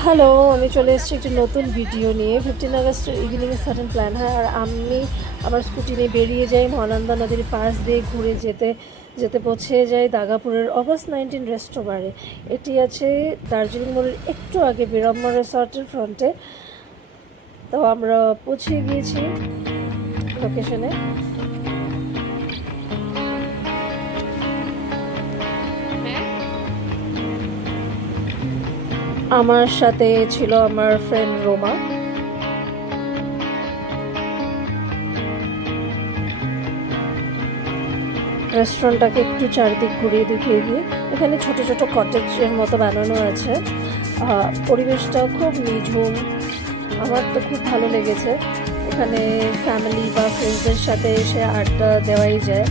Hello, আমি চলে এসেছি একটি নতুন ভিডিও নিয়ে। 15 আগস্টের ইভিনিংয়ে সাডেন প্ল্যান হয় আর আমি আমার স্কুটি নিয়ে বেরিয়ে যাই মহানন্দা নদীর পাশ দিয়ে ঘুরে যেতে যেতে পৌঁছে যাই দাগাপুরের অগস্ট 19 রেস্টোবারে। এটি আছে দার্জিলিং মোড়ের একটু আগে বিরাম্মা রিসর্টের ফ্রন্টে। তো আমরা পৌঁছে গিয়েছি লোকেশনে। আমার সাথে ছিল আমার ফ্রেন্ড রোমা। রেস্টুরেন্টটাকে একটু চারিদিক ঘুরিয়ে দেখিয়ে দিয়ে এখানে ছোট ছোট কটেজের মতো বানানো আছে। পরিবেশটাও খুব নিঝুম, আমার তো খুব ভালো লেগেছে। এখানে ফ্যামিলি বা ফ্রেন্ডসদের সাথে এসে আড্ডা দেওয়াই যায়।